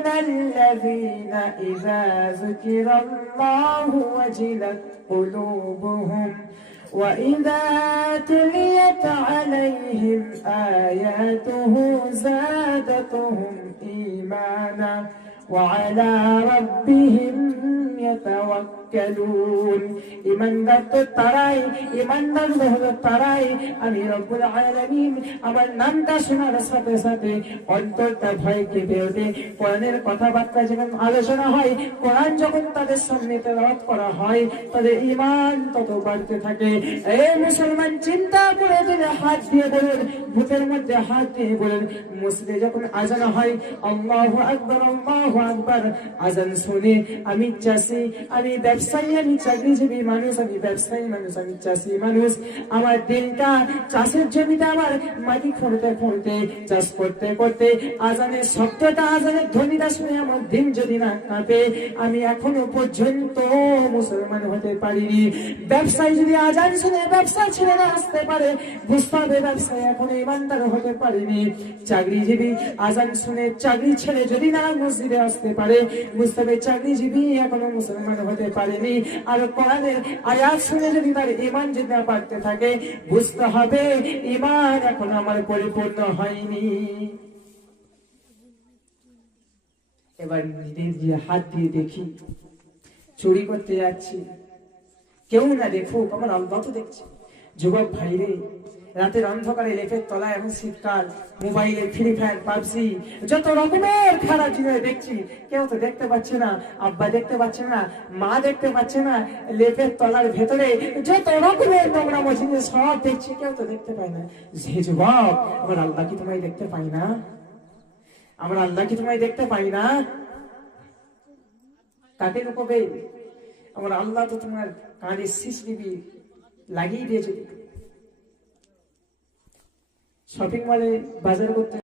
يكون الذين إذا ذكر الله وجلت قلوبهم وإذا تليت عليهم آياته زادتهم إيمانا وعلى ربهم يتوكلون ইমানদার তো তারাই, ইমানদার হলো তারাই আমি রব্বুল আলামিন আমার নামটা শোনার সাথে সাথে অন্তরটা ভয় কেঁপে ওঠে। কোরআনের কথাবার্তা যখন আলোচনা হয়, কোরআন যখন তাদের সামনে তেলাওয়াত করা হয়, তাদের ঈমান তত বাড়তে থাকে। এই মুসলমান চিন্তা করে দিলে হাত দিয়ে বলুন, বুকের মধ্যে হাত দিয়ে বলুন, মসজিদে যখন আজান হয় আল্লাহু আকবার আল্লাহু আকবার, আজান শুনে আমি চাষি, আমি ব্যবসায়ী, আমি চাকরিজীবী মানুষ, আমি ব্যবসায়ী মানুষ, আমি চাষি মানুষ, আমার দিনটা চাষের জমিতে আমার মাটি খুঁড়তে খুঁড়তে চাষ করতে করতে আজানের শব্দটা, আজানের ধ্বনিটা শুনে আমার দিন যদি না কাঁপে, আমি এখনো পর্যন্ত মুসলমান হতে পারিনি। ব্যবসায়ী যদি আজান শুনে ব্যবসা ছেড়ে না আসতে পারে, বুঝতে হবে ব্যবসায়ী এখনো ইমানদার হতে পারিনি। চাকরিজীবী আজান শুনে চাকরি ছেড়ে যদি না মসজিদে আসতে পারে, বুঝতে হবে চাকরিজীবী এখনো মুসলমান হতে পারেনি। আর কোরআনের আয়াত শুনে যদি তার ঈমান যদি না বাড়তে থাকে, বুঝতে হবে ঈমান এখনো আমার পরিপূর্ণ হয়নি। এবার নিজের হাত দিয়ে দেখি, চুরি করতে যাচ্ছি, কেউ না দেখুক, আমার আল্লাহ তো দেখছে। যুবক ভাইরে, রাতের অন্ধকারে লেপের তলায়, এখন শীতকাল, মোবাইলে ফ্রি ফায়ার, পাবজি, যত রকমের খারাপ জিনিস দেখছি, কেউ তো দেখতে পাচ্ছে না, আব্বা দেখতে পাচ্ছে না, মা দেখতে পাচ্ছে না, লেপের তলার ভেতরে যত রকমের নোংরা জিনিস সব দেখছি, কেউ তো দেখতে পায় না। যে যুবক, আমার আল্লাহ কি তোমায় দেখতে পাই না? আমার আল্লাহ কি তোমায় দেখতে পাই না? কাকে লুকোবে? আমার আল্লাহ তো তোমার কানে সিসিটিভি লাগিয়ে দিয়েছে। শপিং মলে বাজার করতে